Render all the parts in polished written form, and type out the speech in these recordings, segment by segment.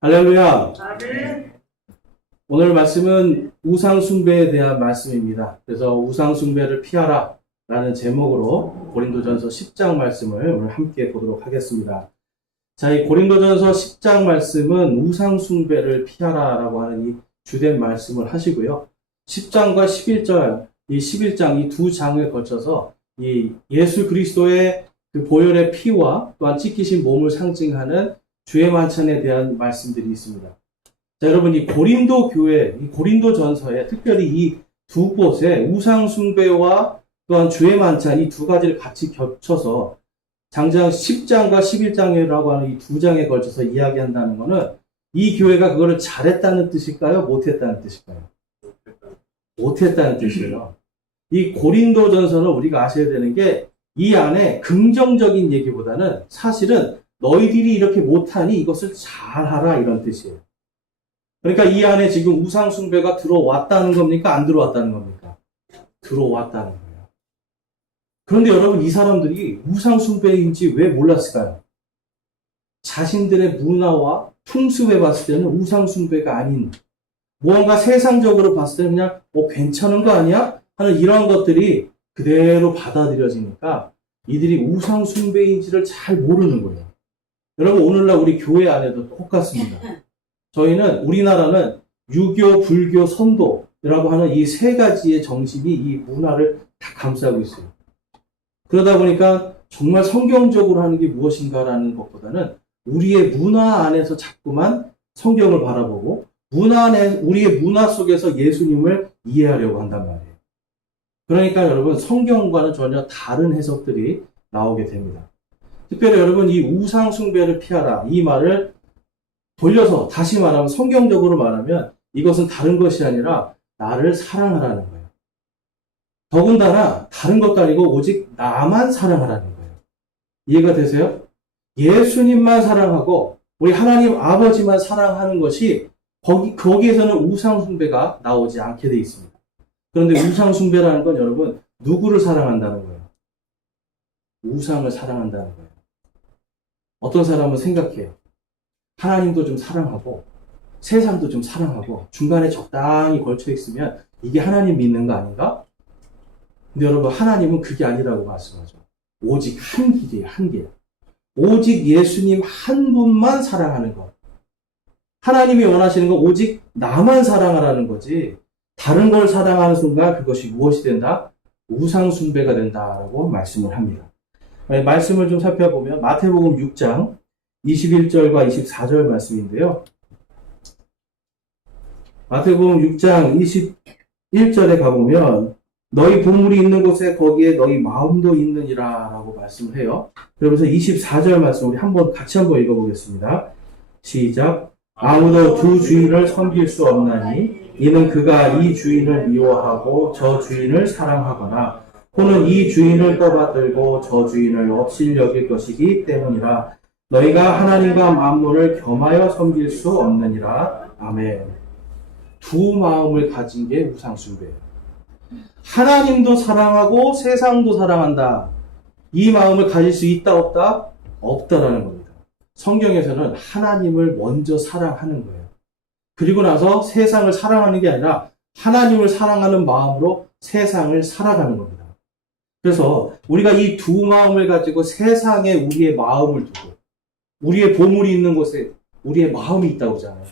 할렐루야. 아멘. 오늘 말씀은 우상숭배에 대한 말씀입니다. 그래서 우상숭배를 피하라 라는 제목으로 고린도전서 10장 말씀을 오늘 함께 보도록 하겠습니다. 자, 이 고린도전서 10장 말씀은 우상숭배를 피하라 라고 하는 이 주된 말씀을 하시고요. 10장과 11절, 이 11장 이 두 장에 걸쳐서 이 예수 그리스도의 그 보혈의 피와 또한 찢기신 몸을 상징하는 주의 만찬에 대한 말씀들이 있습니다. 자, 여러분, 이 고린도 교회, 이 고린도 전서에 특별히 이 두 곳에 우상숭배와 또한 주의 만찬 이 두 가지를 같이 겹쳐서 장장 10장과 11장이라고 하는 이 두 장에 걸쳐서 이야기한다는 것은 이 교회가 그거를 잘했다는 뜻일까요? 못했다는 뜻일까요? 못했다는 뜻이에요. 이 고린도 전서는 우리가 아셔야 되는 게 이 안에 긍정적인 얘기보다는 사실은 너희들이 이렇게 못하니 이것을 잘하라 이런 뜻이에요. 그러니까 이 안에 지금 우상숭배가 들어왔다는 겁니까? 안 들어왔다는 겁니까? 들어왔다는 거예요. 그런데 여러분, 이 사람들이 우상숭배인지 왜 몰랐을까요? 자신들의 문화와 풍습에 봤을 때는 우상숭배가 아닌, 무언가 세상적으로 봤을 때는 그냥 괜찮은 거 아니야? 하는 이런 것들이 그대로 받아들여지니까 이들이 우상숭배인지를 잘 모르는 거예요. 여러분, 오늘날 우리 교회 안에도 똑같습니다. 저희는, 우리나라는 유교, 불교, 선도라고 하는 이 세 가지의 정신이 이 문화를 다 감싸고 있어요. 그러다 보니까 정말 성경적으로 하는 게 무엇인가라는 것보다는 우리의 문화 안에서 자꾸만 성경을 바라보고 우리의 문화 속에서 예수님을 이해하려고 한단 말이에요. 그러니까 여러분, 성경과는 전혀 다른 해석들이 나오게 됩니다. 특별히 여러분, 이 우상숭배를 피하라, 이 말을 돌려서 다시 말하면, 성경적으로 말하면 이것은 다른 것이 아니라 나를 사랑하라는 거예요. 더군다나 다른 것도 아니고 오직 나만 사랑하라는 거예요. 이해가 되세요? 예수님만 사랑하고 우리 하나님 아버지만 사랑하는 것이 거기에서는 우상숭배가 나오지 않게 돼 있습니다. 그런데 우상숭배라는 건 여러분, 누구를 사랑한다는 거예요? 우상을 사랑한다는 거예요. 어떤 사람은 생각해요. 하나님도 좀 사랑하고 세상도 좀 사랑하고 중간에 적당히 걸쳐 있으면 이게 하나님 믿는 거 아닌가? 근데 여러분, 하나님은 그게 아니라고 말씀하죠. 오직 한 길이에요. 한 길. 오직 예수님 한 분만 사랑하는 것. 하나님이 원하시는 건 오직 나만 사랑하라는 거지, 다른 걸 사랑하는 순간 그것이 무엇이 된다? 우상숭배가 된다라고 말씀을 합니다. 말씀을 좀 살펴보면 마태복음 6장 21절과 24절 말씀인데요. 마태복음 6장 21절에 가보면 너희 보물이 있는 곳에 거기에 너희 마음도 있느니라 라고 말씀을 해요. 그러면서 24절 말씀 우리 같이 한번 읽어보겠습니다. 시작. 아무도 두 주인을 섬길 수 없나니 이는 그가 이 주인을 미워하고 저 주인을 사랑하거나 또는 이 주인을 떠받들고 저 주인을 업실 여길 것이기 때문이라. 너희가 하나님과 만물을 겸하여 섬길 수 없느니라. 아멘. 두 마음을 가진 게 우상숭배예요. 하나님도 사랑하고 세상도 사랑한다. 이 마음을 가질 수 있다 없다? 없다라는 겁니다. 성경에서는 하나님을 먼저 사랑하는 거예요. 그리고 나서 세상을 사랑하는 게 아니라 하나님을 사랑하는 마음으로 세상을 살아가는 겁니다. 그래서 우리가 이 두 마음을 가지고 세상에 우리의 마음을 두고 우리의 보물이 있는 곳에 우리의 마음이 있다고 하잖아요.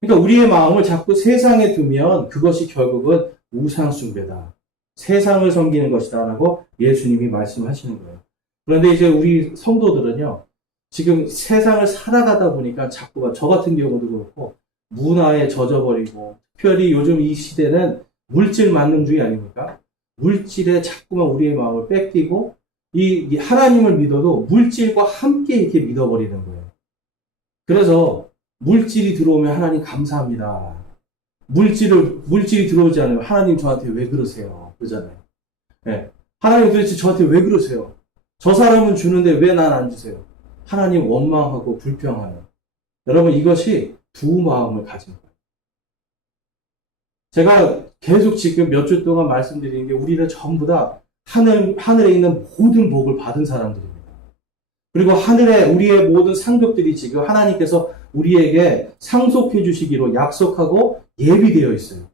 그러니까 우리의 마음을 자꾸 세상에 두면 그것이 결국은 우상숭배다. 세상을 섬기는 것이다 라고 예수님이 말씀하시는 거예요. 그런데 이제 우리 성도들은요, 지금 세상을 살아가다 보니까 자꾸만, 저 같은 경우도 그렇고 문화에 젖어버리고, 특별히 요즘 이 시대는 물질 만능주의 아닙니까? 물질에 자꾸만 우리의 마음을 뺏기고 이 하나님을 믿어도 물질과 함께 이렇게 믿어버리는 거예요. 그래서 물질이 들어오면 하나님 감사합니다. 물질이 들어오지 않으면 하나님 저한테 왜 그러세요? 그러잖아요. 네. 하나님 도대체 저한테 왜 그러세요? 저 사람은 주는데 왜 난 안 주세요? 하나님 원망하고 불평하는. 여러분, 이것이 두 마음을 가진 거예요. 제가 계속 지금 몇 주 동안 말씀드리는 게 우리는 전부 다 하늘에 있는 모든 복을 받은 사람들입니다. 그리고 하늘에 우리의 모든 상급들이 지금 하나님께서 우리에게 상속해 주시기로 약속하고 예비되어 있어요.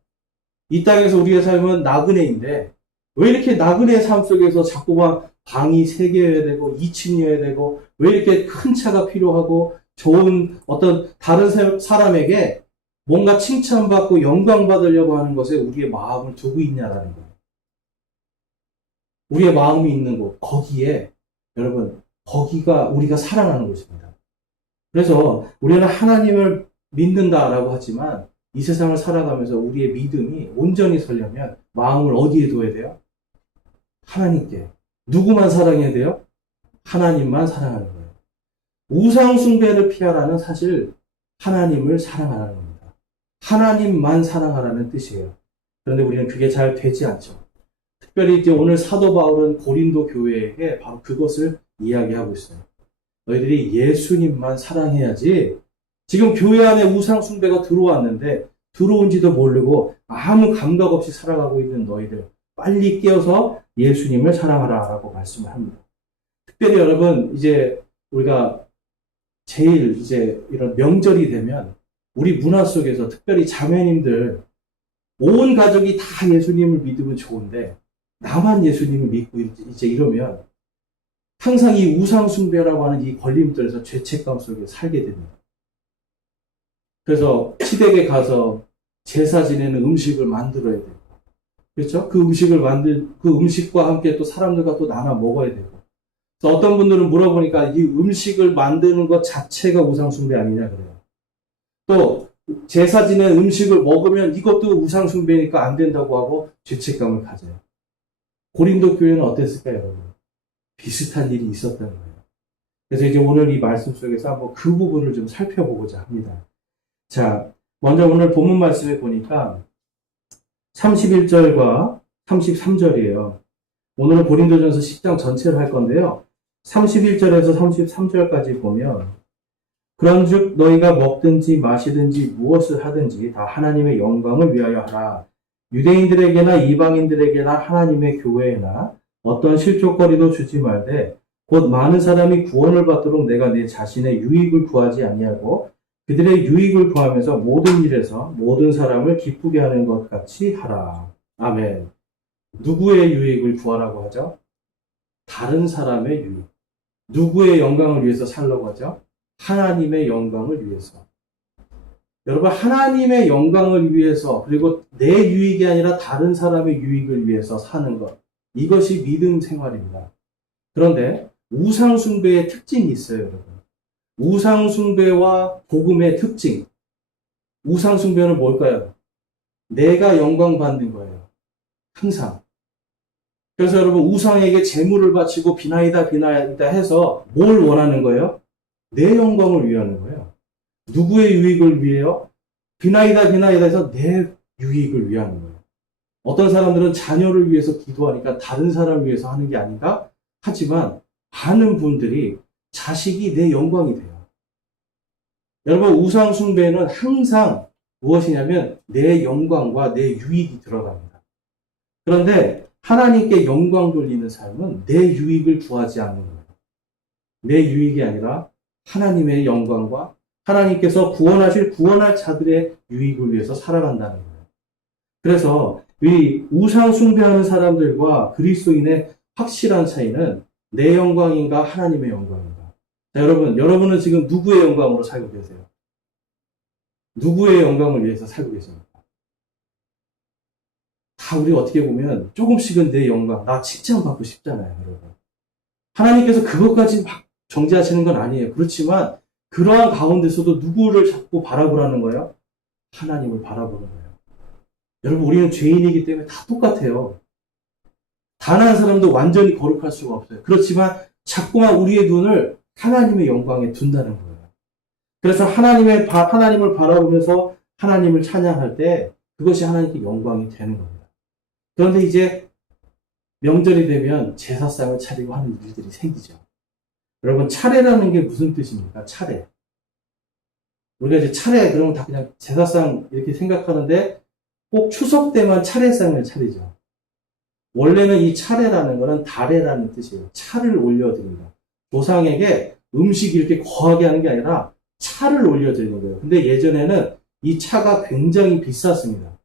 이 땅에서 우리의 삶은 나그네인데 왜 이렇게 나그네 삶 속에서 자꾸만 방이 3개여야 되고 2층이어야 되고 왜 이렇게 큰 차가 필요하고 좋은 어떤 다른 사람에게 뭔가 칭찬받고 영광받으려고 하는 것에 우리의 마음을 두고 있냐라는 거예요. 우리의 마음이 있는 곳, 거기에 여러분 거기가 우리가 사랑하는 곳입니다. 그래서 우리는 하나님을 믿는다라고 하지만 이 세상을 살아가면서 우리의 믿음이 온전히 서려면 마음을 어디에 둬야 돼요? 하나님께. 누구만 사랑해야 돼요? 하나님만 사랑하는 거예요. 우상숭배를 피하라는 사실 하나님을 사랑하라는 겁니다. 하나님만 사랑하라는 뜻이에요. 그런데 우리는 그게 잘 되지 않죠. 특별히 이제 오늘 사도 바울은 고린도 교회에게 바로 그것을 이야기하고 있어요. 너희들이 예수님만 사랑해야지. 지금 교회 안에 우상숭배가 들어왔는데 들어온지도 모르고 아무 감각 없이 살아가고 있는 너희들 빨리 깨어서 예수님을 사랑하라라고 말씀을 합니다. 특별히 여러분 이제 우리가 제일 이제 이런 명절이 되면 우리 문화 속에서 특별히 자매님들 온 가족이 다 예수님을 믿으면 좋은데 나만 예수님을 믿고 이제 이러면 항상 이 우상숭배라고 하는 이 걸림돌에서 죄책감 속에 살게 됩니다. 그래서 시댁에 가서 제사 지내는 음식을 만들어야 되고, 그렇죠? 그 음식과 함께 또 사람들과 또 나눠 먹어야 되고. 그래서 어떤 분들은 물어보니까 이 음식을 만드는 것 자체가 우상숭배 아니냐 그래요. 또 제사 지낸 음식을 먹으면 이것도 우상숭배니까 안 된다고 하고 죄책감을 가져요. 고린도 교회는 어땠을까요, 여러분? 비슷한 일이 있었다는 거예요. 그래서 이제 오늘 이 말씀 속에서 한번 그 부분을 좀 살펴보고자 합니다. 자, 먼저 오늘 본문 말씀에 보니까 31절과 33절이에요. 오늘은 고린도전서 10장 전체를 할 건데요. 31절에서 33절까지 보면 그런즉 너희가 먹든지 마시든지 무엇을 하든지 다 하나님의 영광을 위하여 하라. 유대인들에게나 이방인들에게나 하나님의 교회에나 어떤 실족거리도 주지 말되 곧 많은 사람이 구원을 받도록 내가 내 자신의 유익을 구하지 아니하고 그들의 유익을 구하면서 모든 일에서 모든 사람을 기쁘게 하는 것 같이 하라. 아멘. 누구의 유익을 구하라고 하죠? 다른 사람의 유익. 누구의 영광을 위해서 살라고 하죠? 하나님의 영광을 위해서. 여러분, 하나님의 영광을 위해서 그리고 내 유익이 아니라 다른 사람의 유익을 위해서 사는 것. 이것이 믿음 생활입니다. 그런데 우상숭배의 특징이 있어요, 여러분. 우상숭배와 복음의 특징. 우상숭배는 뭘까요? 내가 영광 받는 거예요. 항상. 그래서 여러분 우상에게 제물을 바치고 비나이다 해서 뭘 원하는 거예요? 내 영광을 위하는 거예요. 누구의 유익을 위해요? 비나이다 해서 내 유익을 위하는 거예요. 어떤 사람들은 자녀를 위해서 기도하니까 다른 사람을 위해서 하는 게 아닌가? 하지만 많은 분들이 자식이 내 영광이 돼요. 여러분 우상숭배는 항상 무엇이냐면 내 영광과 내 유익이 들어갑니다. 그런데 하나님께 영광 돌리는 삶은 내 유익을 구하지 않는 거예요. 내 유익이 아니라 하나님의 영광과 하나님께서 구원할 자들의 유익을 위해서 살아간다는 거예요. 그래서 이 우상 숭배하는 사람들과 그리스도인의 확실한 차이는 내 영광인가 하나님의 영광인가. 자, 여러분은 지금 누구의 영광으로 살고 계세요? 누구의 영광을 위해서 살고 계십니까? 다 우리 어떻게 보면 조금씩은 내 영광, 나 칭찬받고 싶잖아요, 여러분. 하나님께서 그것까지 막 정죄하시는 건 아니에요. 그렇지만 그러한 가운데서도 누구를 자꾸 바라보라는 거예요? 하나님을 바라보는 거예요. 여러분 우리는 죄인이기 때문에 다 똑같아요. 단 한 사람도 완전히 거룩할 수가 없어요. 그렇지만 자꾸만 우리의 눈을 하나님의 영광에 둔다는 거예요. 그래서 하나님을 바라보면서 하나님을 찬양할 때 그것이 하나님께 영광이 되는 겁니다. 그런데 이제 명절이 되면 제사상을 차리고 하는 일들이 생기죠. 여러분 차례라는 게 무슨 뜻입니까? 차례. 우리가 이제 차례 그러면 다 그냥 제사상 이렇게 생각하는데 꼭 추석 때만 차례상을 차리죠. 원래는 이 차례라는 거는 다례라는 뜻이에요. 차를 올려드린다. 조상에게 음식이 이렇게 거하게 하는 게 아니라 차를 올려드리는 거예요. 근데 예전에는 이 차가 굉장히 비쌌습니다.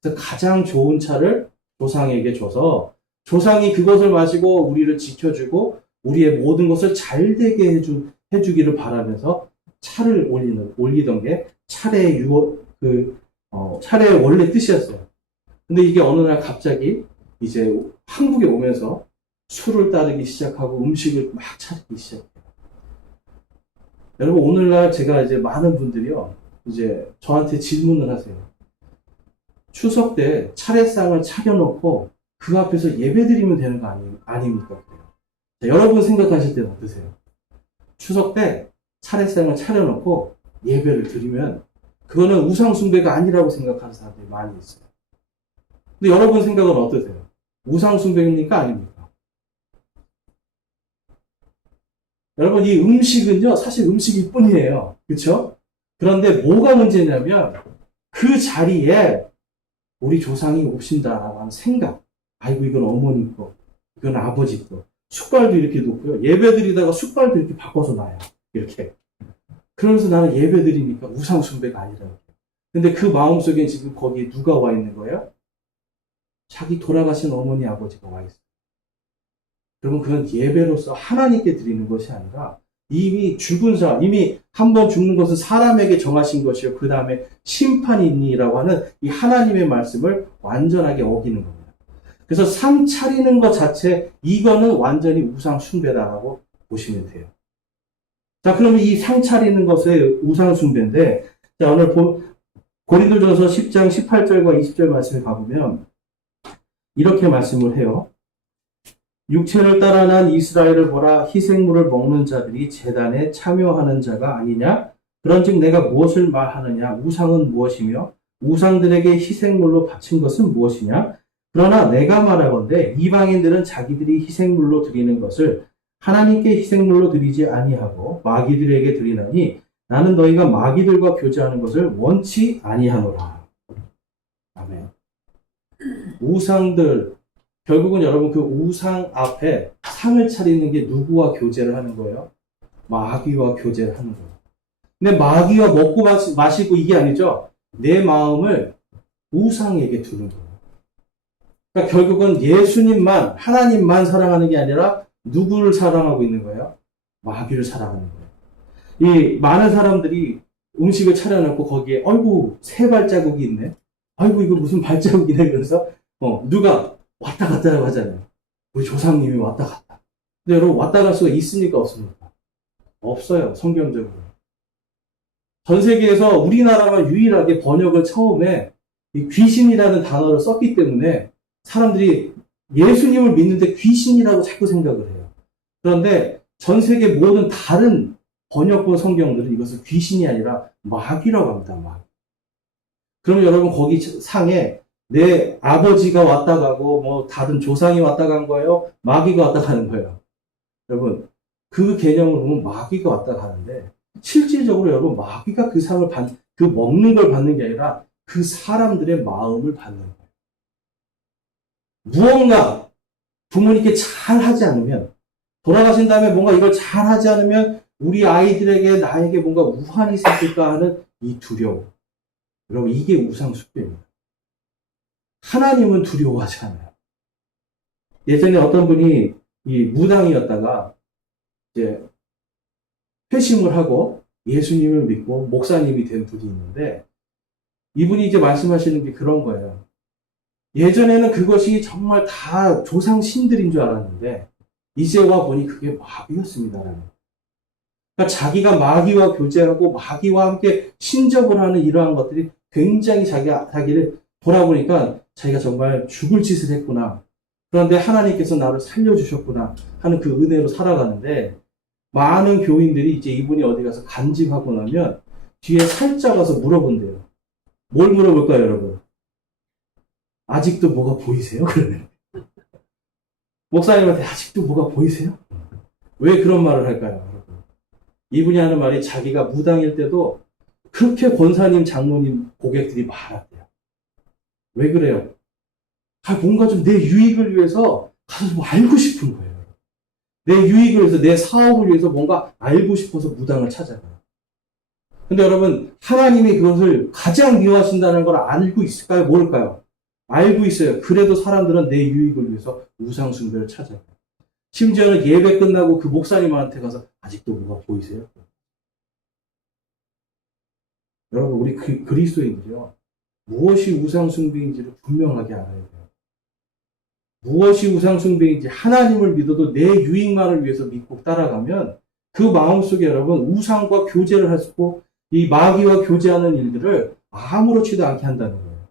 그래서 가장 좋은 차를 조상에게 줘서 조상이 그것을 마시고 우리를 지켜주고 우리의 모든 것을 잘 되게 해주기를 바라면서 차를 올리던 게 차례의 원래 뜻이었어요. 근데 이게 어느 날 갑자기 이제 한국에 오면서 술을 따르기 시작하고 음식을 막 차리기 시작해요. 여러분, 오늘날 제가 이제 많은 분들이요, 이제 저한테 질문을 하세요. 추석 때 차례상을 차려놓고 그 앞에서 예배드리면 되는 거 아닙니까? 자, 여러분 생각하실 때는 어떠세요? 추석 때 차례상을 차려놓고 예배를 드리면 그거는 우상숭배가 아니라고 생각하는 사람들이 많이 있어요. 근데 여러분 생각은 어떠세요? 우상숭배입니까? 아닙니까? 여러분, 이 음식은요, 사실 음식일 뿐이에요. 그렇죠? 그런데 뭐가 문제냐면 그 자리에 우리 조상이 오신다라고 하는 생각. 아이고, 이건 어머니 거, 이건 아버지 거. 숟갈도 이렇게 놓고요. 예배 드리다가 숟갈도 이렇게 바꿔서 놔요. 이렇게. 그러면서 나는 예배 드리니까 우상숭배가 아니라고. 근데 그 마음속에 지금 거기에 누가 와 있는 거예요? 자기 돌아가신 어머니, 아버지가 와 있어요. 그러면 그건 예배로서 하나님께 드리는 것이 아니라 이미 죽은 사람, 이미 한 번 죽는 것은 사람에게 정하신 것이요. 그 다음에 심판이 있니라고 하는 이 하나님의 말씀을 완전하게 어기는 겁니다. 그래서 상 차리는 것 자체, 이거는 완전히 우상 숭배다라고 보시면 돼요. 자, 그러면 이 상 차리는 것의 우상 숭배인데, 자, 오늘 고린도전서 10장 18절과 20절 말씀에 가보면 이렇게 말씀을 해요. 육체를 따라 난 이스라엘을 보라. 희생물을 먹는 자들이 제단에 참여하는 자가 아니냐? 그런즉 내가 무엇을 말하느냐? 우상은 무엇이며 우상들에게 희생물로 바친 것은 무엇이냐? 그러나 내가 말하건대 이방인들은 자기들이 희생물로 드리는 것을 하나님께 희생물로 드리지 아니하고 마귀들에게 드리나니 나는 너희가 마귀들과 교제하는 것을 원치 아니하노라. 아멘. 우상들, 결국은 여러분 그 우상 앞에 상을 차리는 게 누구와 교제를 하는 거예요? 마귀와 교제를 하는 거예요. 근데 마귀와 먹고 마시고 이게 아니죠. 내 마음을 우상에게 두는 거예요. 그러니까 결국은 예수님만, 하나님만 사랑하는 게 아니라 누구를 사랑하고 있는 거예요? 마귀를 사랑하는 거예요. 이 많은 사람들이 음식을 차려놓고 거기에 아이고 새 발자국이 있네. 아이고 이거 무슨 발자국이네. 그래서 누가 왔다 갔다라고 하잖아요. 우리 조상님이 왔다 갔다. 근데 여러분 왔다 갈 수가 있습니까? 없습니까? 없어요. 성경적으로. 전 세계에서 우리나라가 유일하게 번역을 처음에 이 귀신이라는 단어를 썼기 때문에 사람들이 예수님을 믿는데 귀신이라고 자꾸 생각을 해요. 그런데 전 세계 모든 다른 번역본 성경들은 이것을 귀신이 아니라 마귀라고 합니다. 마귀. 그러면 여러분 거기 상에 내 아버지가 왔다 가고 뭐 다른 조상이 왔다 간 거예요? 마귀가 왔다 가는 거예요. 여러분 그 개념으로 보면 마귀가 왔다 가는데 실질적으로 여러분 마귀가 그 상을 그 먹는 걸 받는 게 아니라 그 사람들의 마음을 받는 거예요. 무언가 부모님께 잘 하지 않으면 돌아가신 다음에 뭔가 이걸 잘 하지 않으면 우리 아이들에게 나에게 뭔가 우환이 생길까 하는 이 두려움. 여러분 이게 우상숭배입니다. 하나님은 두려워하지 않아요. 예전에 어떤 분이 이 무당이었다가 이제 회심을 하고 예수님을 믿고 목사님이 된 분이 있는데 이분이 이제 말씀하시는 게 그런 거예요. 예전에는 그것이 정말 다 조상 신들인 줄 알았는데 이제 와 보니 그게 마귀였습니다라는. 그러니까 자기가 마귀와 교제하고 마귀와 함께 신접을 하는 이러한 것들이 굉장히 자기를 돌아보니까 자기가 정말 죽을 짓을 했구나. 그런데 하나님께서 나를 살려주셨구나 하는 그 은혜로 살아가는데 많은 교인들이 이제 이분이 어디 가서 간증하고 나면 뒤에 살짝 와서 물어본대요. 뭘 물어볼까요, 여러분? 아직도 뭐가 보이세요? 그러면 목사님한테 아직도 뭐가 보이세요? 왜 그런 말을 할까요, 여러분? 이분이 하는 말이 자기가 무당일 때도 그렇게 권사님, 장로님 고객들이 많았대요. 왜 그래요? 뭔가 좀 내 유익을 위해서 가서 뭐 알고 싶은 거예요. 내 유익을 위해서, 내 사업을 위해서 뭔가 알고 싶어서 무당을 찾아가요. 근데 여러분, 하나님이 그것을 가장 미워하신다는 걸 알고 있을까요? 모를까요? 알고 있어요. 그래도 사람들은 내 유익을 위해서 우상숭배를 찾아가요. 심지어는 예배 끝나고 그 목사님한테 가서 아직도 뭐가 보이세요? 여러분, 우리 그리스도인들이요. 무엇이 우상숭배인지를 분명하게 알아야 돼요. 무엇이 우상숭배인지 하나님을 믿어도 내 유익만을 위해서 믿고 따라가면 그 마음속에 여러분 우상과 교제를 하고 이 마귀와 교제하는 일들을 아무렇지도 않게 한다는 거예요.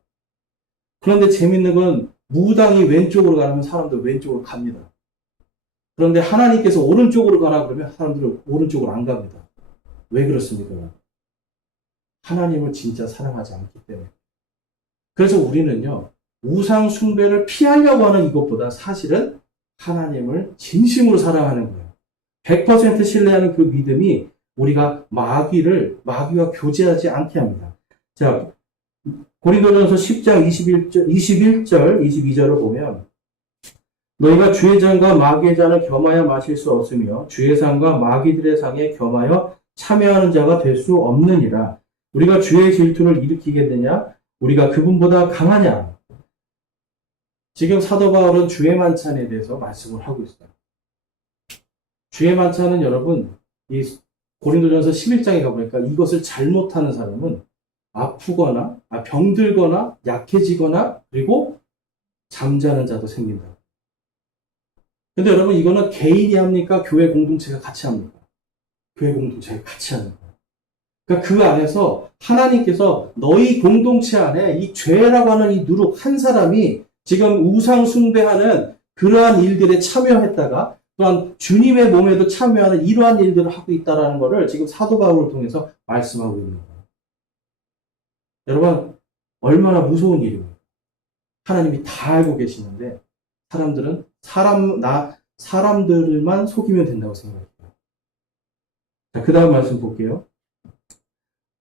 그런데 재밌는 건 무당이 왼쪽으로 가면 사람들 왼쪽으로 갑니다. 그런데 하나님께서 오른쪽으로 가라 그러면 사람들은 오른쪽으로 안 갑니다. 왜 그렇습니까? 하나님을 진짜 사랑하지 않기 때문에. 그래서 우리는요, 우상 숭배를 피하려고 하는 이것보다 사실은 하나님을 진심으로 사랑하는 거예요. 100% 신뢰하는 그 믿음이 우리가 마귀와 교제하지 않게 합니다. 자, 고린도전서 10장 21절, 22절을 보면 너희가 주의 잔과 마귀의 잔을 겸하여 마실 수 없으며 주의 상과 마귀들의 상에 겸하여 참여하는 자가 될 수 없느니라. 우리가 주의 질투를 일으키게 되냐? 우리가 그분보다 강하냐? 지금 사도 바울은 주의 만찬에 대해서 말씀을 하고 있어요. 주의 만찬은 여러분, 이 고린도전서 11장에 가보니까 이것을 잘못하는 사람은 아프거나, 병들거나, 약해지거나, 그리고 잠자는 자도 생긴다. 근데 여러분, 이거는 개인이 합니까? 교회 공동체가 같이 합니까? 교회 공동체가 같이 하는 거예요. 그러니까 그 안에서 하나님께서 너희 공동체 안에 이 죄라고 하는 이 누룩 한 사람이 지금 우상 숭배하는 그러한 일들에 참여했다가 또한 주님의 몸에도 참여하는 이러한 일들을 하고 있다는 것을 지금 사도 바울을 통해서 말씀하고 있는 거예요. 여러분, 얼마나 무서운 일입니까? 하나님이 다 알고 계시는데 사람들은 사람들만 속이면 된다고 생각해요. 자, 그 다음 말씀 볼게요.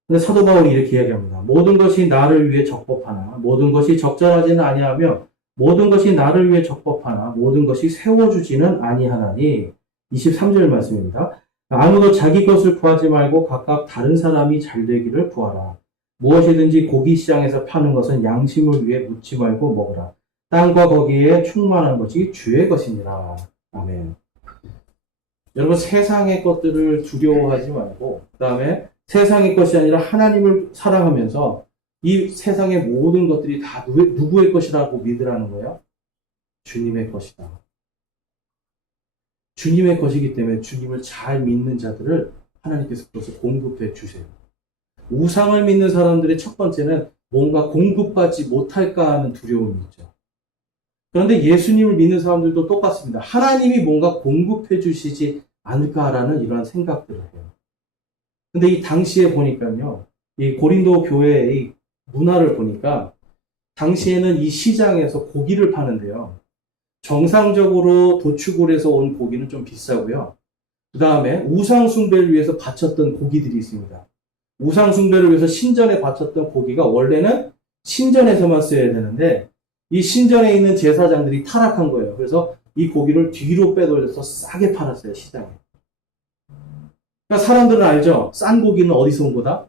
근데 사도 바울이 이렇게 이야기합니다. 모든 것이 나를 위해 적법하나 모든 것이 적절하지는 아니하며 모든 것이 나를 위해 적법하나 모든 것이 세워주지는 아니하나니 23절 말씀입니다. 아무도 자기 것을 구하지 말고 각각 다른 사람이 잘 되기를 구하라. 무엇이든지 고기 시장에서 파는 것은 양심을 위해 묻지 말고 먹으라. 땅과 거기에 충만한 것이 주의 것이니라. 아멘. 여러분, 세상의 것들을 두려워하지 말고 그 다음에 세상의 것이 아니라 하나님을 사랑하면서 이 세상의 모든 것들이 다 누구의 것이라고 믿으라는 거예요? 주님의 것이다. 주님의 것이기 때문에 주님을 잘 믿는 자들을 하나님께서 그것을 공급해 주세요. 우상을 믿는 사람들의 첫 번째는 뭔가 공급받지 못할까 하는 두려움이 있죠. 그런데 예수님을 믿는 사람들도 똑같습니다. 하나님이 뭔가 공급해 주시지 않을까라는 이러한 생각들을 해요. 근데 이 당시에 보니까요, 이 고린도 교회의 이 문화를 보니까 당시에는 이 시장에서 고기를 파는데요. 정상적으로 도축을 해서 온 고기는 좀 비싸고요. 그 다음에 우상숭배를 위해서 바쳤던 고기들이 있습니다. 우상숭배를 위해서 신전에 바쳤던 고기가 원래는 신전에서만 써야 되는데 이 신전에 있는 제사장들이 타락한 거예요. 그래서 이 고기를 뒤로 빼돌려서 싸게 팔았어요, 시장에. 그러니까 사람들은 알죠? 싼 고기는 어디서 온 거다?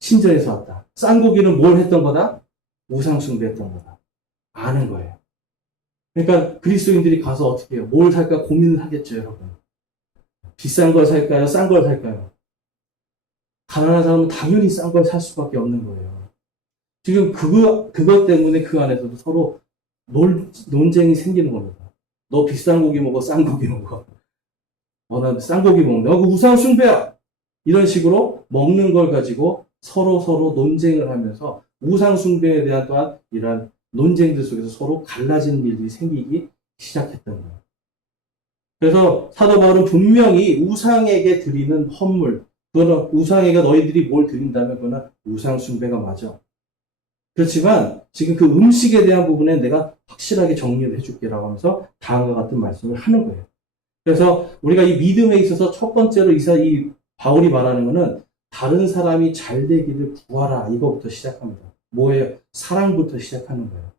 신전에서 왔다. 싼 고기는 뭘 했던 거다? 우상숭배했던 거다. 아는 거예요. 그러니까 그리스도인들이 가서 어떻게 해요? 뭘 살까 고민을 하겠죠, 여러분. 비싼 걸 살까요? 싼 걸 살까요? 가난한 사람은 당연히 싼 걸 살 수밖에 없는 거예요. 지금 그것 때문에 그 안에서도 서로 논쟁이 생기는 겁니다. 너 비싼 고기 먹어, 싼 고기 먹어. 난 싼 고기 먹는다. 그 우상 숭배야. 이런 식으로 먹는 걸 가지고 서로 논쟁을 하면서 우상 숭배에 대한 또한 이러한 논쟁들 속에서 서로 갈라지는 일들이 생기기 시작했던 거예요. 그래서 사도 바울은 분명히 우상에게 드리는 헌물, 그거는 우상에게 너희들이 뭘 드린다면 그거는 우상 숭배가 맞아. 그렇지만 지금 그 음식에 대한 부분에 내가 확실하게 정리를 해줄게라고 하면서 다음과 같은 말씀을 하는 거예요. 그래서 우리가 이 믿음에 있어서 첫 번째로 이 바울이 말하는 거는 다른 사람이 잘 되기를 구하라. 이거부터 시작합니다. 뭐예요? 사랑부터 시작하는 거예요.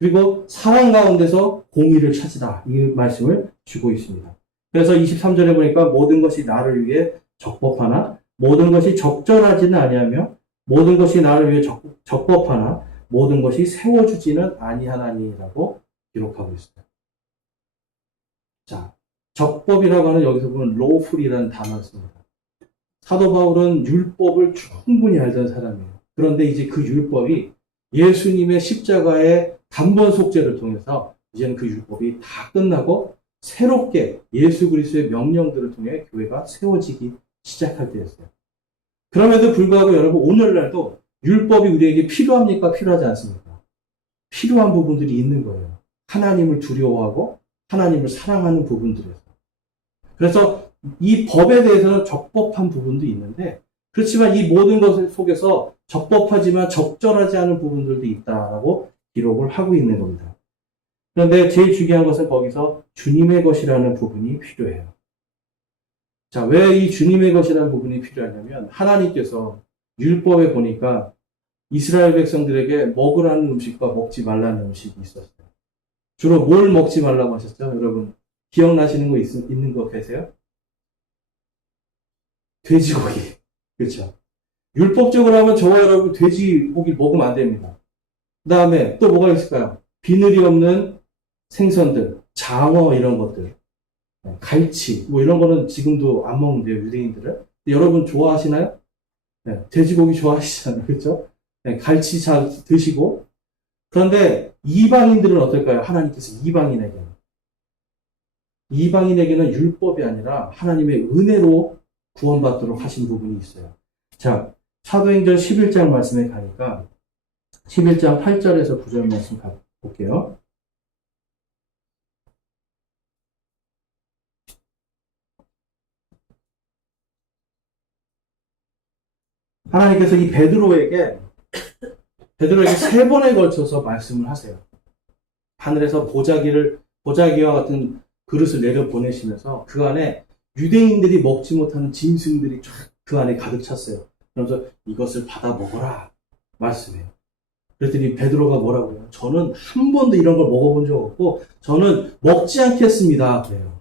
그리고 사랑 가운데서 공의를 찾으라. 이 말씀을 주고 있습니다. 그래서 23절에 보니까 모든 것이 나를 위해 적법하나 모든 것이 적절하지는 아니하며 모든 것이 나를 위해 적법하나 모든 것이 세워주지는 아니하나니라고 기록하고 있어요. 자, 적법이라고 하는 여기서 보면 lawful이라는 단어를 씁니다. 사도 바울은 율법을 충분히 알던 사람이에요. 그런데 이제 그 율법이 예수님의 십자가의 단번 속죄를 통해서 이제는 그 율법이 다 끝나고 새롭게 예수 그리스도의 명령들을 통해 교회가 세워지기 시작할 때였어요. 그럼에도 불구하고 여러분 오늘날도 율법이 우리에게 필요합니까? 필요하지 않습니까? 필요한 부분들이 있는 거예요. 하나님을 두려워하고 하나님을 사랑하는 부분들에서. 그래서 이 법에 대해서는 적법한 부분도 있는데 그렇지만 이 모든 것 속에서 적법하지만 적절하지 않은 부분들도 있다라고 기록을 하고 있는 겁니다. 그런데 제일 중요한 것은 거기서 주님의 것이라는 부분이 필요해요. 자, 왜 이 주님의 것이라는 부분이 필요하냐면 하나님께서 율법에 보니까 이스라엘 백성들에게 먹으라는 음식과 먹지 말라는 음식이 있었어요. 주로 뭘 먹지 말라고 하셨죠? 여러분 기억나시는 거 있는 거 계세요? 돼지고기. 그렇죠. 율법적으로 하면 저와 여러분 돼지고기 먹으면 안 됩니다. 그 다음에 또 뭐가 있을까요? 비늘이 없는 생선들, 장어 이런 것들, 갈치 뭐 이런 거는 지금도 안 먹는데요, 유대인들은. 여러분 좋아하시나요? 네, 돼지고기 좋아하시잖아요, 그렇죠? 네, 갈치 잘 드시고. 그런데 이방인들은 어떨까요? 하나님께서 이방인에게는 율법이 아니라 하나님의 은혜로 구원받도록 하신 부분이 있어요. 자, 사도행전 11장 말씀에 가니까 11장 8절에서 9절 말씀 볼게요. 하나님께서 이 베드로에게 3번에 걸쳐서 말씀을 하세요. 하늘에서 보자기와 같은 그릇을 내려 보내시면서 그 안에 유대인들이 먹지 못하는 짐승들이 쫙 그 안에 가득 찼어요. 그러면서 이것을 받아 먹어라 말씀해요. 그랬더니 베드로가 뭐라고 해요? 저는 한 번도 이런 걸 먹어본 적 없고 저는 먹지 않겠습니다. 그래요.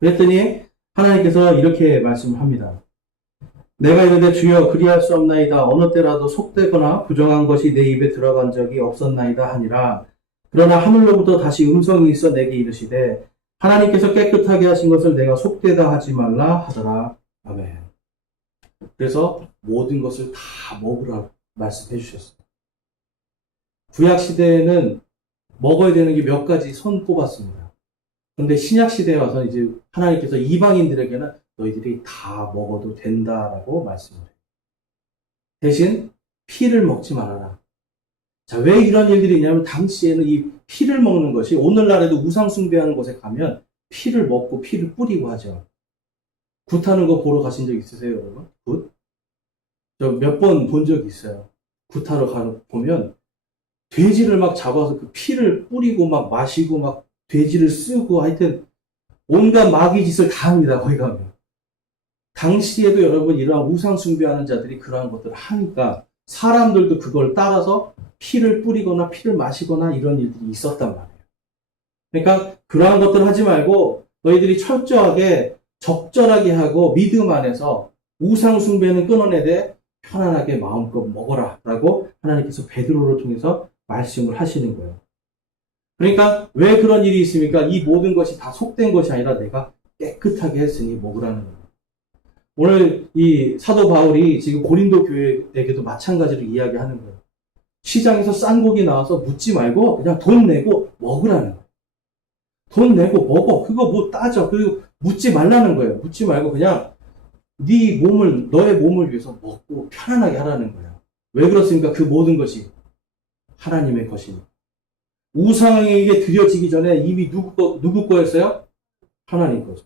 그랬더니 하나님께서 이렇게 말씀을 합니다. 내가 이르되 주여 그리할 수 없나이다. 어느 때라도 속되거나 부정한 것이 내 입에 들어간 적이 없었나이다 하니라. 그러나 하늘로부터 다시 음성이 있어 내게 이르시되 하나님께서 깨끗하게 하신 것을 내가 속되다 하지 말라 하더라. 아멘. 그래서 모든 것을 다 먹으라 말씀해 주셨어요. 구약시대에는 먹어야 되는 게 몇 가지 손 꼽았습니다. 그런데 신약시대에 와서 이제 하나님께서 이방인들에게는 너희들이 다 먹어도 된다라고 말씀을 해요. 대신 피를 먹지 말아라. 자, 왜 이런 일들이 있냐면 당시에는 이 피를 먹는 것이 오늘날에도 우상숭배하는 곳에 가면 피를 먹고 피를 뿌리고 하죠. 굿하는 거 보러 가신 적 있으세요, 여러분? 굿? 저 몇 번 본 적이 있어요. 굿하러 보면 돼지를 막 잡아서 그 피를 뿌리고 막 마시고 막 돼지를 쓰고 하여튼 온갖 마귀 짓을 다 합니다, 거기 가면. 당시에도 여러분 이러한 우상숭배하는 자들이 그러한 것들을 하니까 사람들도 그걸 따라서 피를 뿌리거나 피를 마시거나 이런 일들이 있었단 말이에요. 그러니까 그러한 것들을 하지 말고 너희들이 철저하게 적절하게 하고 믿음 안에서 우상숭배는 끊어내되 편안하게 마음껏 먹어라 라고 하나님께서 베드로를 통해서 말씀을 하시는 거예요. 그러니까 왜 그런 일이 있습니까? 이 모든 것이 다 속된 것이 아니라 내가 깨끗하게 했으니 먹으라는 거예요. 오늘 이 사도 바울이 지금 고린도 교회에게도 마찬가지로 이야기하는 거예요. 시장에서 싼 고기 나와서 묻지 말고 그냥 돈 내고 먹으라는 거예요. 돈 내고 먹어. 그거 뭐 따져. 그리고 묻지 말라는 거예요. 묻지 말고 그냥 너의 몸을 위해서 먹고 편안하게 하라는 거예요. 왜 그렇습니까? 그 모든 것이 하나님의 것이니까. 우상에게 드려지기 전에 이미 누구 거였어요? 하나님 거죠.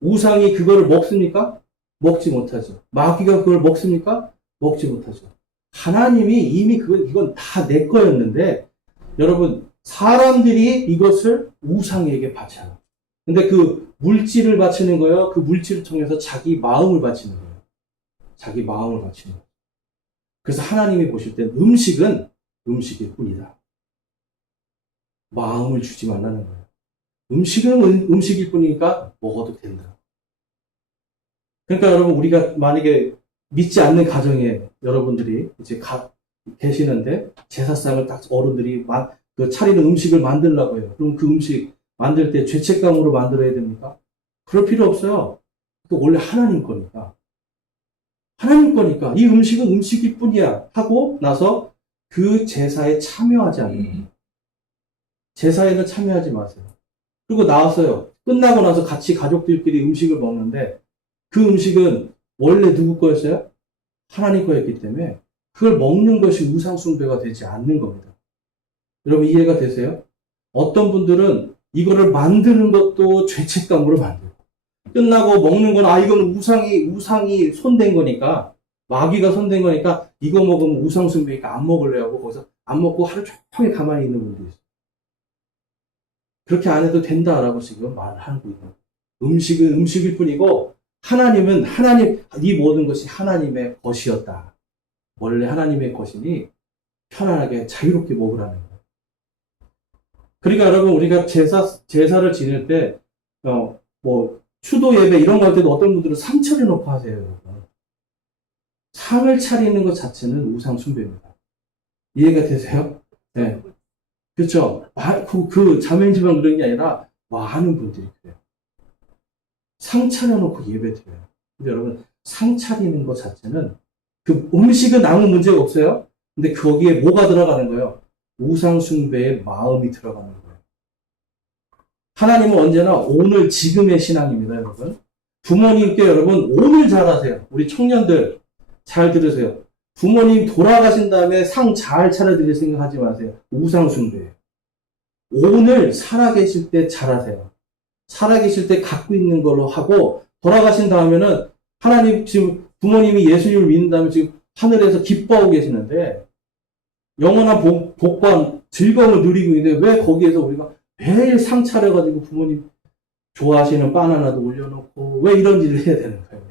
우상이 그거를 먹습니까? 먹지 못하죠. 마귀가 그걸 먹습니까? 먹지 못하죠. 하나님이 이미 이건 다 내 거였는데, 여러분, 사람들이 이것을 우상에게 바쳐요. 근데 그 물질을 바치는 거예요. 그 물질을 통해서 자기 마음을 바치는 거예요. 자기 마음을 바치는 거예요. 그래서 하나님이 보실 땐 음식은 음식일 뿐이다. 마음을 주지 말라는 거예요. 음식은 음식일 뿐이니까 먹어도 된다. 그러니까 여러분, 우리가 만약에 믿지 않는 가정에 여러분들이 이제 계시는데 제사상을 딱 어른들이 차리는 음식을 만들려고 해요. 그럼 그 음식 만들 때 죄책감으로 만들어야 됩니까? 그럴 필요 없어요. 그 원래 하나님 거니까. 하나님 거니까 이 음식은 음식일 뿐이야 하고 나서 그 제사에 참여하지 않는 거예요. 제사에는 참여하지 마세요. 그리고 나왔어요. 끝나고 나서 같이 가족들끼리 음식을 먹는데 그 음식은 원래 누구 거였어요? 하나님 거였기 때문에 그걸 먹는 것이 우상숭배가 되지 않는 겁니다. 여러분 이해가 되세요? 어떤 분들은 이거를 만드는 것도 죄책감으로 만들고 끝나고 먹는 건 이거는 우상이 손댄 거니까 마귀가 손댄 거니까 이거 먹으면 우상숭배니까 안 먹을래 하고 거기서 안 먹고 하루 종일 가만히 있는 분도 있어요. 그렇게 안 해도 된다라고 지금 말을 하고 있는 거예요. 음식은 음식일 뿐이고 하나님은 이 모든 것이 하나님의 것이었다. 원래 하나님의 것이니 편안하게 자유롭게 먹으라는 거예요. 그러니까 여러분 우리가 제사를 지낼 때 추도 예배 이런 거 할 때도 어떤 분들은 상 차려놓고 하세요. 여러분. 상을 차리는 것 자체는 우상 숭배입니다. 이해가 되세요? 네. 그렇죠. 그 자매지만 그런 게 아니라 많은 분들이 그래요. 상 차려놓고 예배 드려요. 근데 여러분 상 차리는 것 자체는 그 음식은 아무 문제가 없어요. 근데 거기에 뭐가 들어가는 거예요? 우상 숭배의 마음이 들어가는 거예요. 하나님은 언제나 오늘 지금의 신앙입니다, 여러분. 부모님께 여러분 오늘 잘하세요. 우리 청년들 잘 들으세요. 부모님 돌아가신 다음에 상 잘 차려드릴 생각하지 마세요. 우상 숭배예요. 오늘 살아계실 때 잘하세요. 살아계실 때 갖고 있는 걸로 하고 돌아가신 다음에는 하나님 지금 부모님이 예수님을 믿는다면 지금 하늘에서 기뻐하고 계시는데 영원한 복과 즐거움을 누리고 있는데 왜 거기에서 우리가 매일 상 차려가지고 부모님 좋아하시는 바나나도 올려놓고 왜 이런 일을 해야 되는 거예요?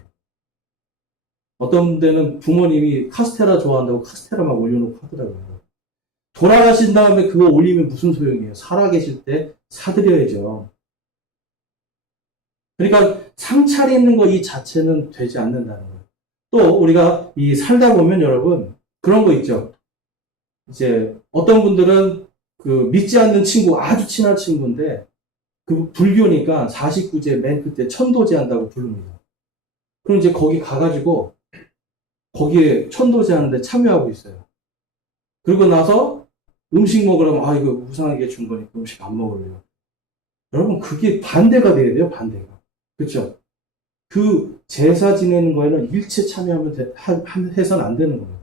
어떤 데는 부모님이 카스테라 좋아한다고 카스테라 막 올려놓고 하더라고요. 돌아가신 다음에 그거 올리면 무슨 소용이에요? 살아계실 때 사드려야죠. 그러니까 상 차리는 거 이 자체는 되지 않는다는 거예요. 또 우리가 살다 보면 여러분 그런 거 있죠. 이제 어떤 분들은 그 믿지 않는 친구 아주 친한 친구인데 그 불교니까 49제 맨 끝에 천도제 한다고 부릅니다. 그럼 이제 거기 가가지고 거기에 천도제 하는데 참여하고 있어요. 그리고 나서 음식 먹으라면 이거 우상하게 준 거니까 음식 안 먹을래요. 여러분 그게 반대가 돼야 돼요. 반대가. 그렇죠? 그 제사 지내는 거에는 일체 참여하면 해서는 안 되는 겁니다.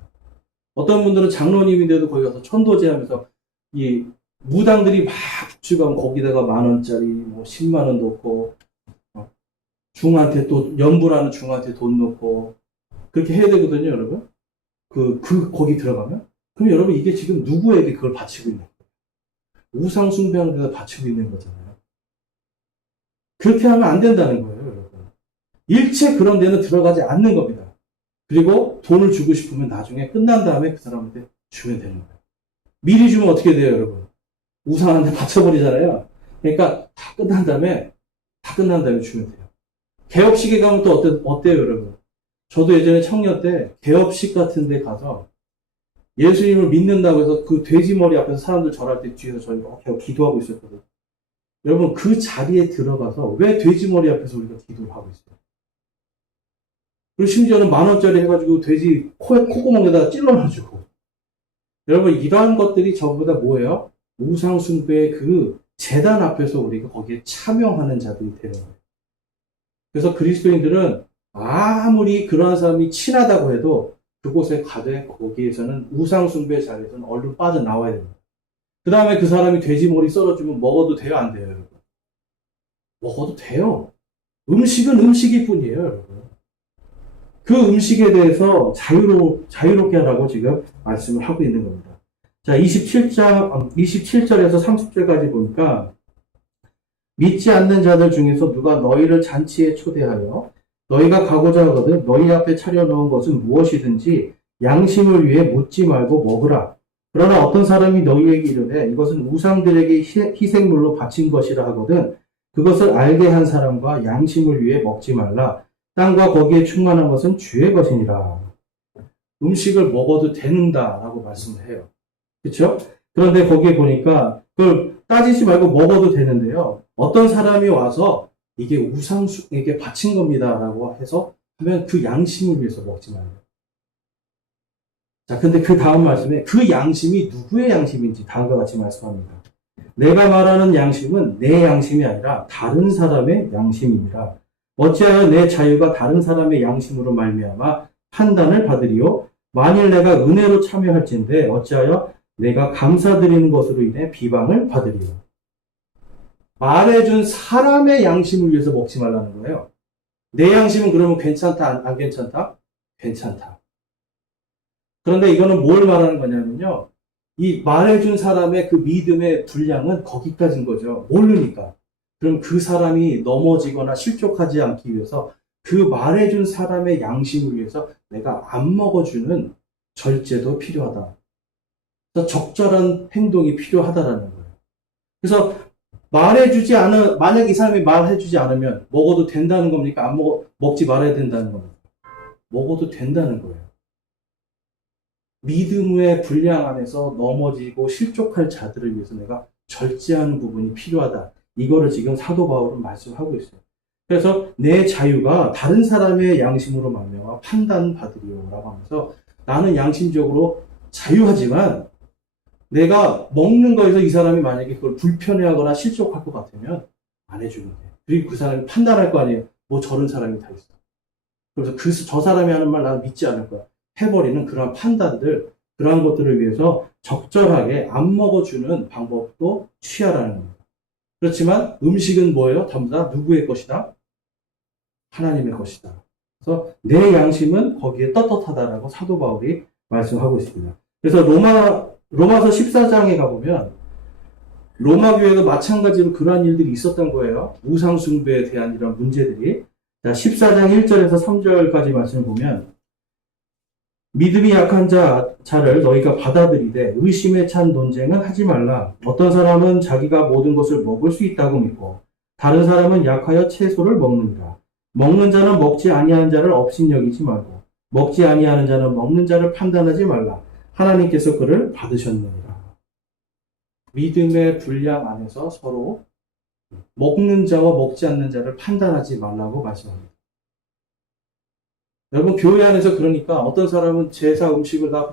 어떤 분들은 장로님인데도 거기 가서 천도제 하면서 이 무당들이 막 주가면 거기다가 10,000원짜리 10만 원 넣고 중한테 또 연부라는 중한테 돈 넣고 그렇게 해야 되거든요, 여러분. 거기 들어가면 그럼 여러분 이게 지금 누구에게 그걸 바치고 있는 거예요? 우상 숭배하는 데다 바치고 있는 거잖아요. 그렇게 하면 안 된다는 거예요, 여러분. 일체 그런 데는 들어가지 않는 겁니다. 그리고 돈을 주고 싶으면 나중에 끝난 다음에 그 사람한테 주면 되는 거예요. 미리 주면 어떻게 돼요, 여러분? 우상한테 바쳐버리잖아요. 그러니까 다 끝난 다음에 주면 돼요. 개업식에 가면 또 어때요, 여러분? 저도 예전에 청년 때 개업식 같은 데 가서 예수님을 믿는다고 해서 그 돼지머리 앞에서 사람들 절할 때 뒤에서 저희가 기도하고 있었거든요. 여러분 그 자리에 들어가서 왜 돼지머리 앞에서 우리가 기도를 하고 있어요? 그리고 심지어는 10,000원짜리 해가지고 돼지 콧구멍에다가 찔러놔주고 여러분 이러한 것들이 전부 다 뭐예요? 우상숭배의 그 제단 앞에서 우리가 거기에 참여하는 자들이 되는 거예요. 그래서 그리스도인들은 아무리 그러한 사람이 친하다고 해도 그곳에 가되 거기에서는 우상숭배 자리에서는 얼른 빠져나와야 됩니다. 그 다음에 그 사람이 돼지머리 썰어주면 먹어도 돼요? 안 돼요, 여러분? 먹어도 돼요. 음식은 음식일 뿐이에요, 여러분. 그 음식에 대해서 자유롭게 하라고 지금 말씀을 하고 있는 겁니다. 자, 27절에서 30절까지 보니까 믿지 않는 자들 중에서 누가 너희를 잔치에 초대하여 너희가 가고자 하거든 너희 앞에 차려놓은 것은 무엇이든지 양심을 위해 묻지 말고 먹으라. 그러나 어떤 사람이 너희에게 이르되 이것은 우상들에게 희생물로 바친 것이라 하거든 그것을 알게 한 사람과 양심을 위해 먹지 말라. 땅과 거기에 충만한 것은 주의 것이니라. 음식을 먹어도 되는다라고 말씀을 해요. 그렇죠? 그런데 거기에 보니까 그걸 따지지 말고 먹어도 되는데요. 어떤 사람이 와서 이게 우상에게 바친 겁니다라고 해서 하면 그 양심을 위해서 먹지 말아요. 자, 근데 그 다음 말씀에 그 양심이 누구의 양심인지 다음과 같이 말씀합니다. 내가 말하는 양심은 내 양심이 아니라 다른 사람의 양심이니라. 어찌하여 내 자유가 다른 사람의 양심으로 말미암아 판단을 받으리요? 만일 내가 은혜로 참여할진대 어찌하여 내가 감사드리는 것으로 인해 비방을 받으리요? 말해준 사람의 양심을 위해서 먹지 말라는 거예요. 내 양심은 그러면 괜찮다, 안 괜찮다? 괜찮다. 그런데 이거는 뭘 말하는 거냐면요. 이 말해준 사람의 그 믿음의 분량은 거기까지인 거죠. 모르니까. 그럼 그 사람이 넘어지거나 실족하지 않기 위해서 그 말해준 사람의 양심을 위해서 내가 안 먹어주는 절제도 필요하다. 그래서 적절한 행동이 필요하다라는 거예요. 그래서 만약 이 사람이 말해주지 않으면 먹어도 된다는 겁니까? 먹지 말아야 된다는 겁니까? 먹어도 된다는 거예요. 믿음의 분량 안에서 넘어지고 실족할 자들을 위해서 내가 절제하는 부분이 필요하다. 이거를 지금 사도 바울은 말씀하고 있어요. 그래서 내 자유가 다른 사람의 양심으로 말미암아 판단받으리요라고 하면서 나는 양심적으로 자유하지만 내가 먹는 거에서 이 사람이 만약에 그걸 불편해하거나 실족할 것 같으면 안 해주는 거예요. 그리고 그 사람이 판단할 거 아니에요. 뭐 저런 사람이 다 있어. 그래서 저 사람이 하는 말 나는 믿지 않을 거야. 해버리는 그러한 판단들, 그러한 것들을 위해서 적절하게 안 먹어주는 방법도 취하라는 겁니다. 그렇지만 음식은 뭐예요? 전부 다 누구의 것이다? 하나님의 것이다. 그래서 내 양심은 거기에 떳떳하다라고 사도 바울이 말씀하고 있습니다. 그래서 로마서 14장에 가보면 로마 교회도 마찬가지로 그러한 일들이 있었던 거예요. 우상 숭배에 대한 이런 문제들이. 자, 14장 1절에서 3절까지 말씀을 보면 믿음이 약한 자를 너희가 받아들이되 의심에 찬 논쟁은 하지 말라. 어떤 사람은 자기가 모든 것을 먹을 수 있다고 믿고 다른 사람은 약하여 채소를 먹느니라. 먹는 자는 먹지 아니하는 자를 업신여기지 말고 먹지 아니하는 자는 먹는 자를 판단하지 말라. 하나님께서 그를 받으셨느니라. 믿음의 분량 안에서 서로 먹는 자와 먹지 않는 자를 판단하지 말라고 말씀합니다. 여러분, 교회 안에서 그러니까 어떤 사람은 제사 음식을 나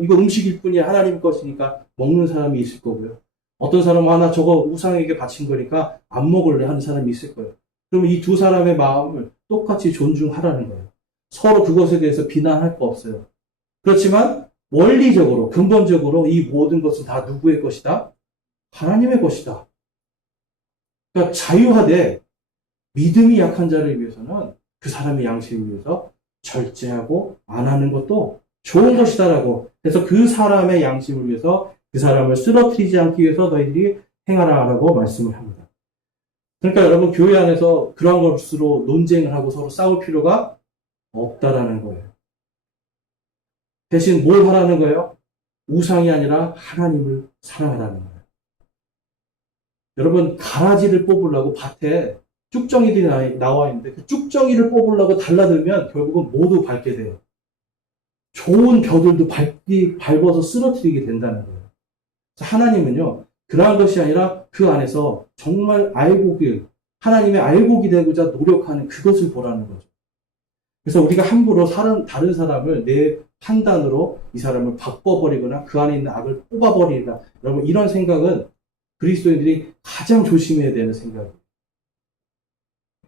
이거 음식일 뿐이야. 하나님 것이니까 먹는 사람이 있을 거고요. 어떤 사람은 나 저거 우상에게 바친 거니까 안 먹을래 하는 사람이 있을 거예요. 그러면 이 두 사람의 마음을 똑같이 존중하라는 거예요. 서로 그것에 대해서 비난할 거 없어요. 그렇지만 원리적으로, 근본적으로 이 모든 것은 다 누구의 것이다? 하나님의 것이다. 그러니까 자유하되 믿음이 약한 자를 위해서는 그 사람의 양심을 위해서 절제하고 안 하는 것도 좋은 것이다라고. 그래서 그 사람의 양심을 위해서 그 사람을 쓰러뜨리지 않기 위해서 너희들이 행하라라고 말씀을 합니다. 그러니까 여러분, 교회 안에서 그러한 것으로 논쟁을 하고 서로 싸울 필요가 없다라는 거예요. 대신 뭘 하라는 거예요? 우상이 아니라 하나님을 사랑하라는 거예요. 여러분, 가라지를 뽑으려고 밭에 쭉정이들이 나와 있는데 그 쭉정이를 뽑으려고 달라들면 결국은 모두 밟게 돼요. 좋은 벼들도 밟아서 쓰러뜨리게 된다는 거예요. 하나님은요, 그러한 것이 아니라 그 안에서 정말 하나님의 알곡이 되고자 노력하는 그것을 보라는 거죠. 그래서 우리가 함부로 다른 사람을 내 판단으로 이 사람을 바꿔버리거나 그 안에 있는 악을 뽑아버리다. 여러분, 이런 생각은 그리스도인들이 가장 조심해야 되는 생각이에요.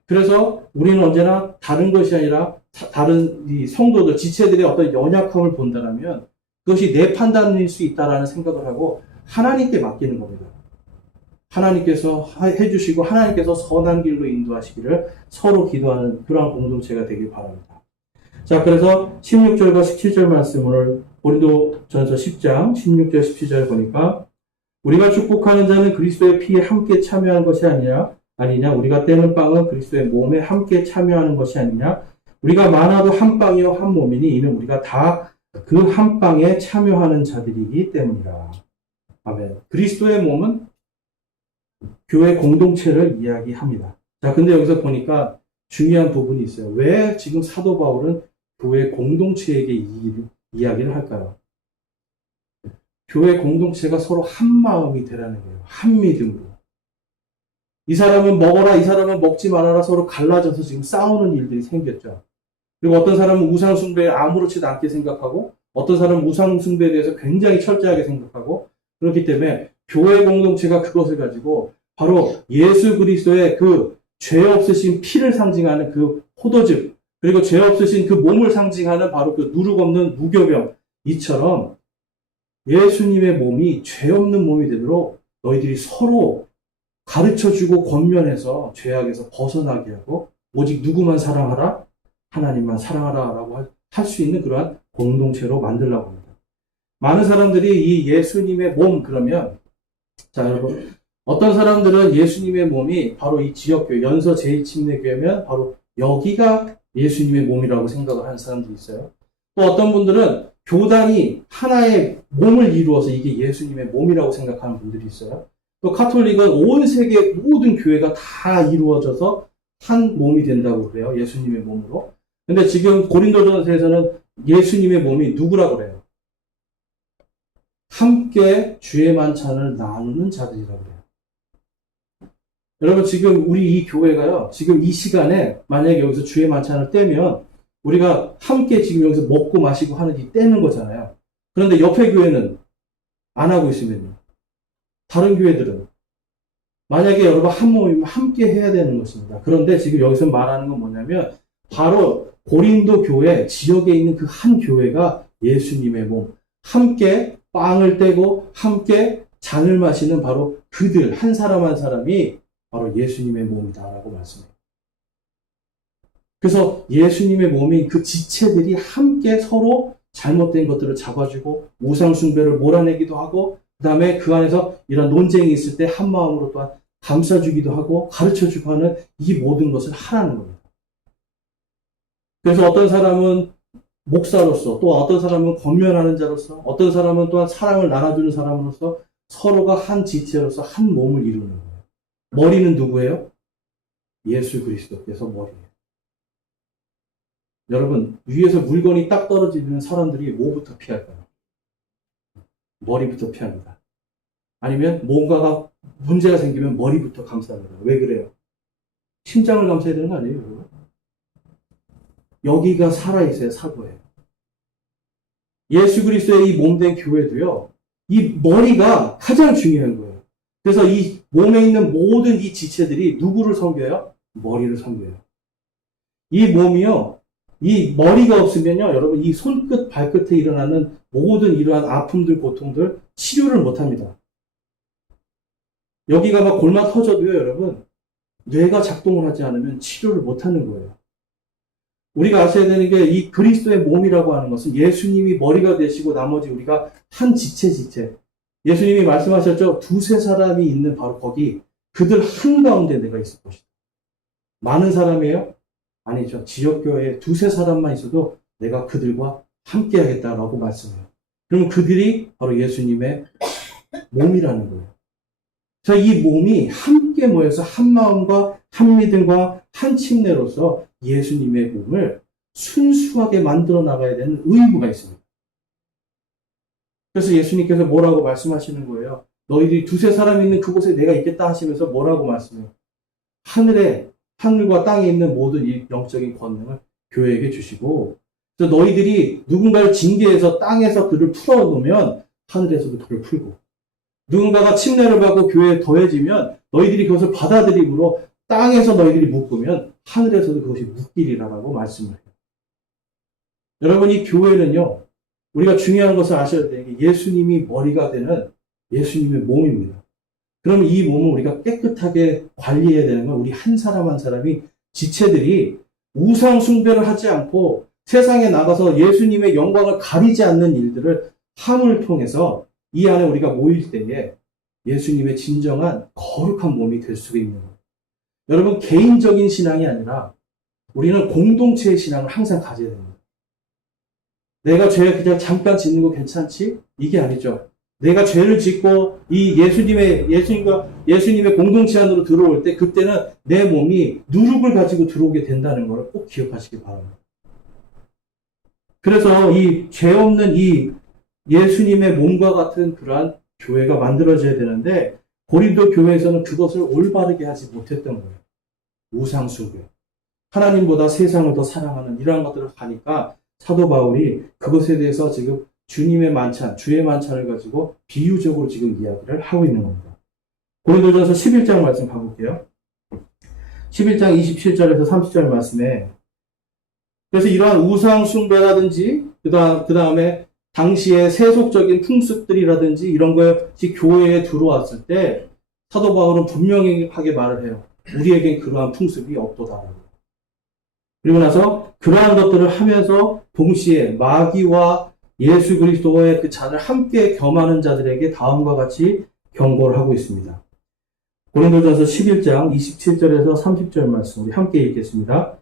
그래서 우리는 언제나 다른 것이 아니라 다른 이 성도들, 지체들의 어떤 연약함을 본다면 그것이 내 판단일 수 있다라는 생각을 하고 하나님께 맡기는 겁니다. 하나님께서 해주시고 하나님께서 선한 길로 인도하시기를 서로 기도하는 그러한 공동체가 되길 바랍니다. 자, 그래서 16절과 17절 말씀을 고린도전서 10장 16절 17절 보니까 우리가 축복하는 자는 그리스도의 피에 함께 참여한 것이 아니냐 우리가 떼는 빵은 그리스도의 몸에 함께 참여하는 것이 아니냐 우리가 많아도 한 빵이요 한 몸이니 이는 우리가 다 그 한방에 참여하는 자들이기 때문이다. 아멘. 그리스도의 몸은 교회 공동체를 이야기합니다. 자, 근데 여기서 보니까 중요한 부분이 있어요. 왜 지금 사도 바울은 교회 공동체에게 이야기를 할까요? 교회 공동체가 서로 한 마음이 되라는 거예요. 한 믿음으로. 이 사람은 먹어라, 이 사람은 먹지 말아라 서로 갈라져서 지금 싸우는 일들이 생겼죠. 그리고 어떤 사람은 우상숭배에 아무렇지도 않게 생각하고 어떤 사람은 우상숭배에 대해서 굉장히 철저하게 생각하고 그렇기 때문에 교회 공동체가 그것을 가지고 바로 예수 그리스도의 그 죄 없으신 피를 상징하는 그 포도즙 그리고 죄 없으신 그 몸을 상징하는 바로 그 누룩 없는 무교병 이처럼 예수님의 몸이 죄 없는 몸이 되도록 너희들이 서로 가르쳐주고 권면해서 죄악에서 벗어나게 하고 오직 누구만 사랑하라? 하나님만 사랑하라 라고 할 수 있는 그러한 공동체로 만들려고 합니다. 많은 사람들이 이 예수님의 몸 그러면 자 여러분 어떤 사람들은 예수님의 몸이 바로 이 지역교회 연서 제2침례교회면 바로 여기가 예수님의 몸이라고 생각을 하는 사람들이 있어요. 또 어떤 분들은 교단이 하나의 몸을 이루어서 이게 예수님의 몸이라고 생각하는 분들이 있어요. 또 카톨릭은 온 세계 모든 교회가 다 이루어져서 한 몸이 된다고 그래요. 예수님의 몸으로. 근데 지금 고린도전서에서는 예수님의 몸이 누구라고 그래요? 함께 주의 만찬을 나누는 자들이라고 그래요. 여러분 지금 우리 이 교회가요. 지금 이 시간에 만약에 여기서 주의 만찬을 떼면 우리가 함께 지금 여기서 먹고 마시고 하는 이 떼는 거잖아요. 그런데 옆에 교회는 안 하고 있으면요. 다른 교회들은 만약에 여러분 한 몸이면 함께 해야 되는 것입니다. 그런데 지금 여기서 말하는 건 뭐냐면 바로 고린도 교회 지역에 있는 그 한 교회가 예수님의 몸 함께 빵을 떼고 함께 잔을 마시는 바로 그들 한 사람 한 사람이 바로 예수님의 몸이다라고 말씀해요. 그래서 예수님의 몸인 그 지체들이 함께 서로 잘못된 것들을 잡아주고 우상숭배를 몰아내기도 하고 그 다음에 그 안에서 이런 논쟁이 있을 때 한 마음으로 또한 감싸주기도 하고 가르쳐주고 하는 이 모든 것을 하라는 겁니다. 그래서 어떤 사람은 목사로서 또 어떤 사람은 권면하는 자로서 어떤 사람은 또한 사랑을 나눠주는 사람으로서 서로가 한 지체로서 한 몸을 이루는 거예요. 머리는 누구예요? 예수 그리스도께서 머리예요. 여러분 위에서 물건이 딱 떨어지는 사람들이 뭐부터 피할까요? 머리부터 피합니다. 아니면 뭔가가 문제가 생기면 머리부터 감쌉니다. 왜 그래요? 심장을 감싸야 되는 거 아니에요? 여러분? 여기가 살아있어야 사고예요. 예수 그리스도의 이 몸된 교회도요. 이 머리가 가장 중요한 거예요. 그래서 이 몸에 있는 모든 이 지체들이 누구를 섬겨요? 머리를 섬겨요. 이 몸이요. 이 머리가 없으면요. 여러분 이 손끝 발끝에 일어나는 모든 이러한 아픔들 고통들 치료를 못합니다. 여기가 막 골마 터져도요. 여러분 뇌가 작동을 하지 않으면 치료를 못하는 거예요. 우리가 아셔야 되는 게 이 그리스도의 몸이라고 하는 것은 예수님이 머리가 되시고 나머지 우리가 한 지체 예수님이 말씀하셨죠. 두세 사람이 있는 바로 거기 그들 한가운데 내가 있을 것이다. 많은 사람이에요? 아니죠. 지역교회에 두세 사람만 있어도 내가 그들과 함께 하겠다라고 말씀해요. 그러면 그들이 바로 예수님의 몸이라는 거예요. 자, 이 몸이 함께 모여서 한 마음과 한 믿음과 한 침례로서 예수님의 몸을 순수하게 만들어 나가야 되는 의무가 있습니다. 그래서 예수님께서 뭐라고 말씀하시는 거예요? 너희들이 두세 사람 있는 그곳에 내가 있겠다 하시면서 뭐라고 말씀해요? 하늘과 땅에 있는 모든 이 영적인 권능을 교회에게 주시고, 그래서 너희들이 누군가를 징계해서 땅에서 그를 풀어놓으면 하늘에서도 그를 풀고, 누군가가 침례를 받고 교회에 더해지면 너희들이 그것을 받아들임으로 땅에서 너희들이 묶으면 하늘에서도 그것이 묶이리라고 말씀을 해요. 여러분, 이 교회는요, 우리가 중요한 것을 아셔야 되는 게 예수님이 머리가 되는 예수님의 몸입니다. 그럼 이 몸을 우리가 깨끗하게 관리해야 되는 건 우리 한 사람 한 사람이 지체들이 우상 숭배를 하지 않고 세상에 나가서 예수님의 영광을 가리지 않는 일들을 함을 통해서 이 안에 우리가 모일 때에 예수님의 진정한 거룩한 몸이 될 수가 있는 거예요. 여러분, 개인적인 신앙이 아니라 우리는 공동체의 신앙을 항상 가져야 됩니다. 내가 죄 그냥 잠깐 짓는 거 괜찮지? 이게 아니죠. 내가 죄를 짓고 이 예수님의 공동체 안으로 들어올 때 그때는 내 몸이 누룩을 가지고 들어오게 된다는 걸 꼭 기억하시기 바랍니다. 그래서 이 죄 없는 이 예수님의 몸과 같은 그러한 교회가 만들어져야 되는데 고린도 교회에서는 그것을 올바르게 하지 못했던 거예요. 우상숭배. 하나님보다 세상을 더 사랑하는 이러한 것들을 하니까 사도 바울이 그것에 대해서 지금 주님의 만찬, 주의 만찬을 가지고 비유적으로 지금 이야기를 하고 있는 겁니다. 고린도전서 11장 말씀 가볼게요. 11장 27절에서 30절 말씀에 그래서 이러한 우상 숭배라든지 그 다음에 당시의 세속적인 풍습들이라든지 이런 것이 교회에 들어왔을 때 사도 바울은 분명하게 말을 해요. 우리에겐 그러한 풍습이 없도다. 그리고 나서 그러한 것들을 하면서 동시에 마귀와 예수 그리스도의 그 잔을 함께 겸하는 자들에게 다음과 같이 경고를 하고 있습니다. 고린도전서 11장 27절에서 30절 말씀 우리 함께 읽겠습니다.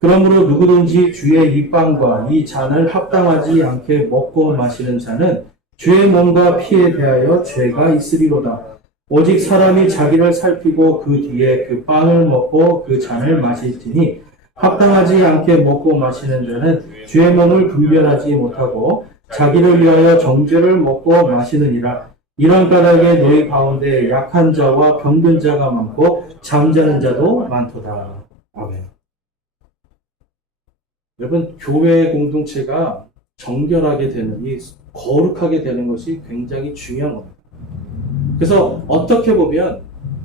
그러므로 누구든지 주의 이 빵과 이 잔을 합당하지 않게 먹고 마시는 자는 주의 몸과 피에 대하여 죄가 있으리로다. 오직 사람이 자기를 살피고 그 뒤에 그 빵을 먹고 그 잔을 마실지니 합당하지 않게 먹고 마시는 자는 주의 몸을 분별하지 못하고 자기를 위하여 정죄를 먹고 마시느니라. 이런 까닭에 너희 가운데 약한 자와 병든 자가 많고 잠자는 자도 많도다. 아멘. 여러분, 교회 공동체가 정결하게 되는, 이 거룩하게 되는 것이 굉장히 중요한 겁니다. 그래서 어떻게 보면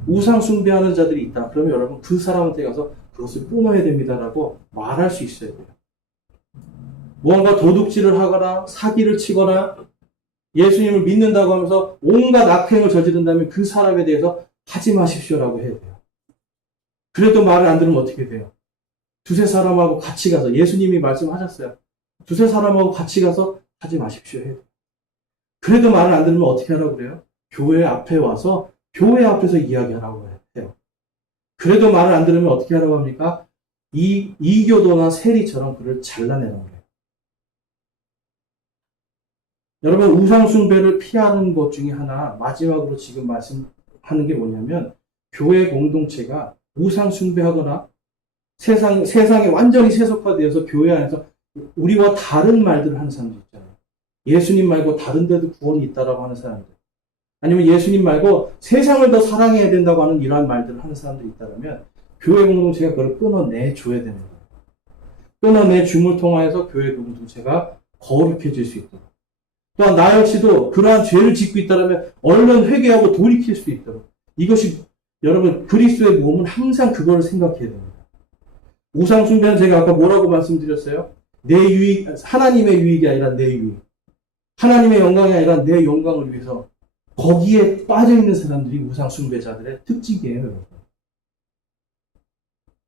우상 숭배하는 자들이 있다. 그러면 여러분 그 사람한테 가서 그것을 끊어야 됩니다라고 말할 수 있어야 돼요. 무언가 도둑질을 하거나 사기를 치거나 예수님을 믿는다고 하면서 온갖 악행을 저지른다면 그 사람에 대해서 하지 마십시오라고 해야 돼요. 그래도 말을 안 들으면 어떻게 돼요? 두세 사람하고 같이 가서 예수님이 말씀하셨어요. 두세 사람하고 같이 가서 하지 마십시오 해야 돼요. 그래도 말을 안 들으면 어떻게 하라고 그래요? 교회 앞에 와서 교회 앞에서 이야기하라고 해요. 그래도 말을 안 들으면 어떻게 하라고 합니까? 이교도나 세리처럼 그를 잘라내라고 해요. 여러분, 우상숭배를 피하는 것 중에 하나, 마지막으로 지금 말씀하는 게 뭐냐면, 교회 공동체가 우상숭배하거나 세상에 완전히 세속화되어서 교회 안에서 우리와 다른 말들을 하는 사람들 있잖아요. 예수님 말고 다른 데도 구원이 있다라고 하는 사람들. 아니면 예수님 말고 세상을 더 사랑해야 된다고 하는 이러한 말들을 하는 사람들이 있다면 교회 공동체가 그걸 끊어내줘야 되는 거예요. 끊어내줌을 통해서 교회 공동체가 거룩해질 수 있도록. 또한 나 역시도 그러한 죄를 짓고 있다면 얼른 회개하고 돌이킬 수 있도록. 이것이 여러분 그리스도의 몸은 항상 그걸 생각해야 됩니다. 우상 숭배는 제가 아까 뭐라고 말씀드렸어요? 내 유익, 하나님의 유익이 아니라 내 유익. 하나님의 영광이 아니라 내 영광을 위해서 거기에 빠져있는 사람들이 우상 숭배자들의 특징이에요, 여러분.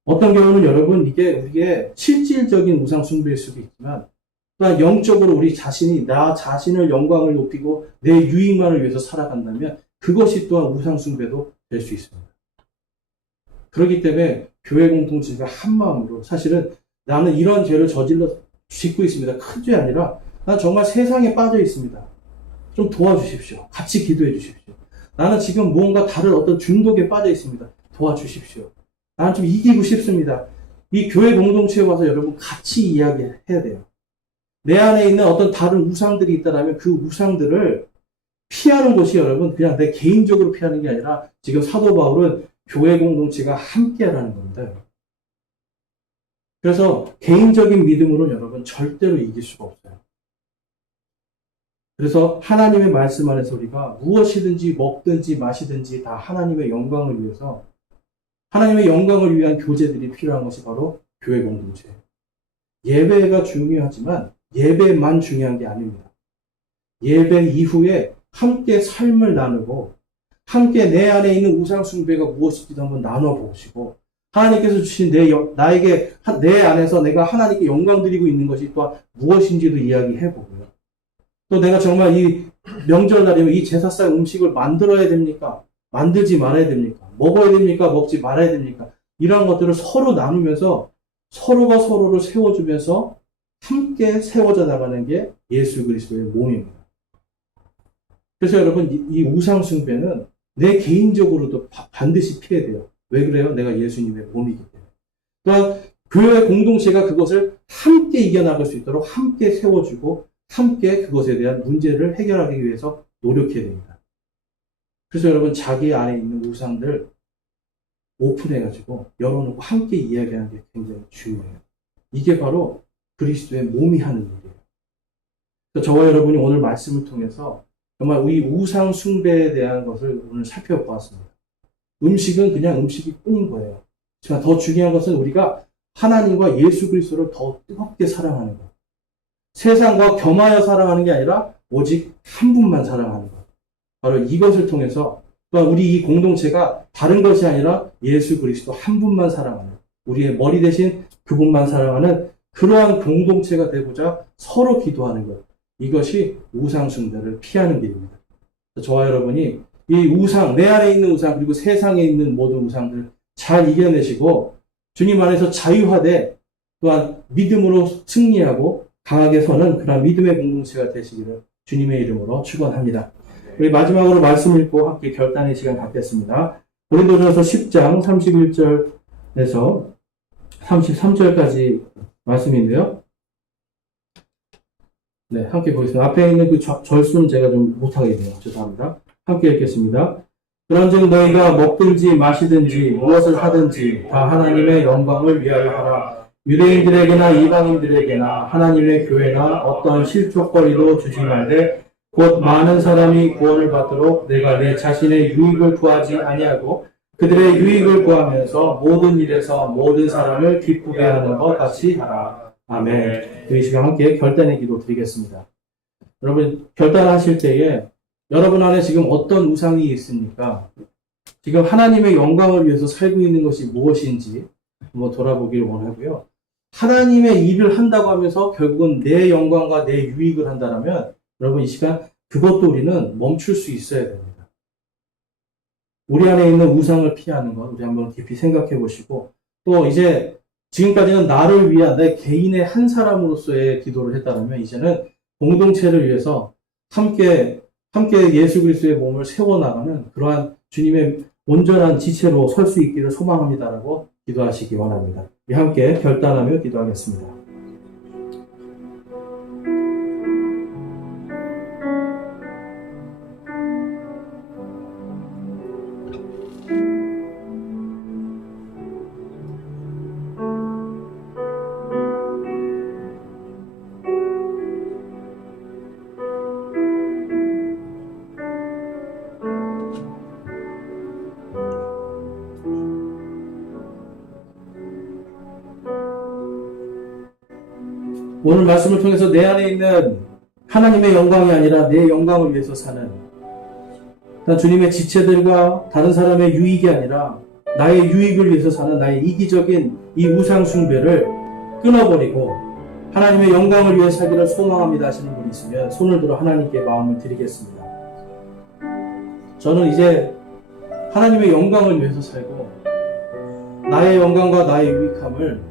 어떤 경우는 여러분 이게 우리의 실질적인 우상 숭배일 수도 있지만 또한 영적으로 우리 자신이 나 자신을 영광을 높이고 내 유익만을 위해서 살아간다면 그것이 또한 우상 숭배도 될 수 있습니다. 그렇기 때문에 교회 공동체가 한 마음으로 사실은 나는 이런 죄를 짓고 있습니다. 큰 죄 아니라 난 정말 세상에 빠져 있습니다. 좀 도와주십시오. 같이 기도해 주십시오. 나는 지금 무언가 다른 어떤 중독에 빠져 있습니다. 도와주십시오. 나는 좀 이기고 싶습니다. 이 교회 공동체에 와서 여러분 같이 이야기해야 돼요. 내 안에 있는 어떤 다른 우상들이 있다면 그 우상들을 피하는 것이 여러분 그냥 내 개인적으로 피하는 게 아니라 지금 사도 바울은 교회 공동체가 함께하라는 겁니다. 그래서 개인적인 믿음으로는 여러분 절대로 이길 수가 없어요. 그래서 하나님의 말씀 안에서 우리가 무엇이든지 먹든지 마시든지 다 하나님의 영광을 위해서 하나님의 영광을 위한 교제들이 필요한 것이 바로 교회 공동체예요. 예배가 중요하지만 예배만 중요한 게 아닙니다. 예배 이후에 함께 삶을 나누고 함께 내 안에 있는 우상 숭배가 무엇인지도 한번 나눠보시고 하나님께서 주신 내 안에서 내가 하나님께 영광 드리고 있는 것이 또 무엇인지도 이야기해보고요. 또 내가 정말 이 명절날이면 이 제사상 음식을 만들어야 됩니까? 만들지 말아야 됩니까? 먹어야 됩니까? 먹지 말아야 됩니까? 이러한 것들을 서로 나누면서 서로가 서로를 세워주면서 함께 세워져 나가는 게 예수 그리스도의 몸입니다. 그래서 여러분, 이 우상 숭배는 내 개인적으로도 반드시 피해야 돼요. 왜 그래요? 내가 예수님의 몸이기 때문에. 또한 교회 공동체가 그것을 함께 이겨나갈 수 있도록 함께 세워주고 함께 그것에 대한 문제를 해결하기 위해서 노력해야 됩니다. 그래서 여러분, 자기 안에 있는 우상들 오픈해가지고 열어놓고 함께 이야기하는 게 굉장히 중요해요. 이게 바로 그리스도의 몸이 하는 일이에요. 그래서 저와 여러분이 오늘 말씀을 통해서 정말 이 우상 숭배에 대한 것을 오늘 살펴보았습니다. 음식은 그냥 음식이 뿐인 거예요. 하지만 더 중요한 것은 우리가 하나님과 예수 그리스도를 더 뜨겁게 사랑하는 것. 세상과 겸하여 사랑하는 게 아니라 오직 한 분만 사랑하는 것. 바로 이것을 통해서 또한 우리 이 공동체가 다른 것이 아니라 예수 그리스도 한 분만 사랑하는, 우리의 머리 대신 그분만 사랑하는 그러한 공동체가 되고자 서로 기도하는 것. 이것이 우상 숭배를 피하는 길입니다. 저와 여러분이 이 우상, 내 안에 있는 우상, 그리고 세상에 있는 모든 우상들을 잘 이겨내시고 주님 안에서 자유화돼 또한 믿음으로 승리하고 강하게 서는 그런 믿음의 공동체가 되시기를 주님의 이름으로 축원합니다. 우리 마지막으로 말씀 읽고 함께 결단의 시간 갖겠습니다. 고린도전서 10장 31절에서 33절까지 말씀인데요. 네, 함께 보겠습니다. 앞에 있는 그 절수는 제가 좀 못하게 돼요. 죄송합니다. 함께 읽겠습니다. 그런즉 너희가 먹든지 마시든지 무엇을 하든지 다 하나님의 영광을 위하여 하라. 유대인들에게나 이방인들에게나 하나님의 교회나 어떤 실족거리도 주지 말되 곧 많은 사람이 구원을 받도록 내가 내 자신의 유익을 구하지 아니하고 그들의 유익을 구하면서 모든 일에서 모든 사람을 기쁘게 하는 것 같이 하라. 아멘. 이 시간 함께 결단의 기도 드리겠습니다. 여러분, 결단하실 때에 여러분 안에 지금 어떤 우상이 있습니까? 지금 하나님의 영광을 위해서 살고 있는 것이 무엇인지 한번 돌아보기를 원하고요. 하나님의 일을 한다고 하면서 결국은 내 영광과 내 유익을 한다면 여러분, 이 시간 그것도 우리는 멈출 수 있어야 됩니다. 우리 안에 있는 우상을 피하는 것 우리 한번 깊이 생각해 보시고, 또 이제 지금까지는 나를 위한 내 개인의 한 사람으로서의 기도를 했다면 이제는 공동체를 위해서 함께 예수 그리스도의 몸을 세워나가는 그러한 주님의 온전한 지체로 설 수 있기를 소망합니다라고 기도하시기 원합니다. 우리 함께 결단하며 기도하겠습니다. 오늘 말씀을 통해서 내 안에 있는 하나님의 영광이 아니라 내 영광을 위해서 사는, 주님의 지체들과 다른 사람의 유익이 아니라 나의 유익을 위해서 사는 나의 이기적인 이 우상 숭배를 끊어버리고 하나님의 영광을 위해 살기를 소망합니다 하시는 분이 있으면 손을 들어 하나님께 마음을 드리겠습니다. 저는 이제 하나님의 영광을 위해서 살고 나의 영광과 나의 유익함을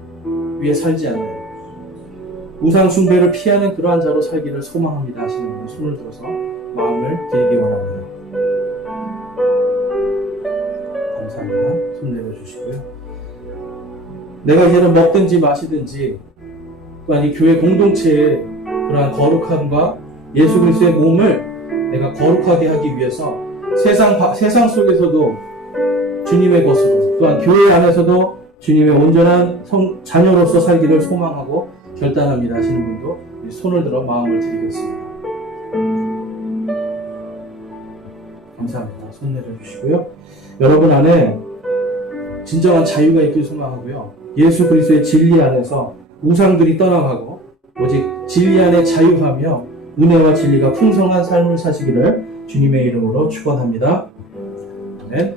위해 살지 않는 우상 숭배를 피하는 그러한 자로 살기를 소망합니다 하시는 분 손을 들어서 마음을 드리기 원합니다. 감사합니다. 손 내려주시고요. 내가 이제는 먹든지 마시든지 또한 이 교회 공동체의 그러한 거룩함과 예수 그리스도의 몸을 내가 거룩하게 하기 위해서 세상 속에서도 주님의 것으로 또한 교회 안에서도 주님의 온전한 자녀로서 살기를 소망하고 결단합니다 하시는 분도 손을 들어 마음을 드리겠습니다. 감사합니다. 손 내려주시고요. 여러분 안에 진정한 자유가 있길 소망하고요. 예수 그리스도의 진리 안에서 우상들이 떠나가고 오직 진리 안에 자유하며 은혜와 진리가 풍성한 삶을 사시기를 주님의 이름으로 축원합니다. 아멘.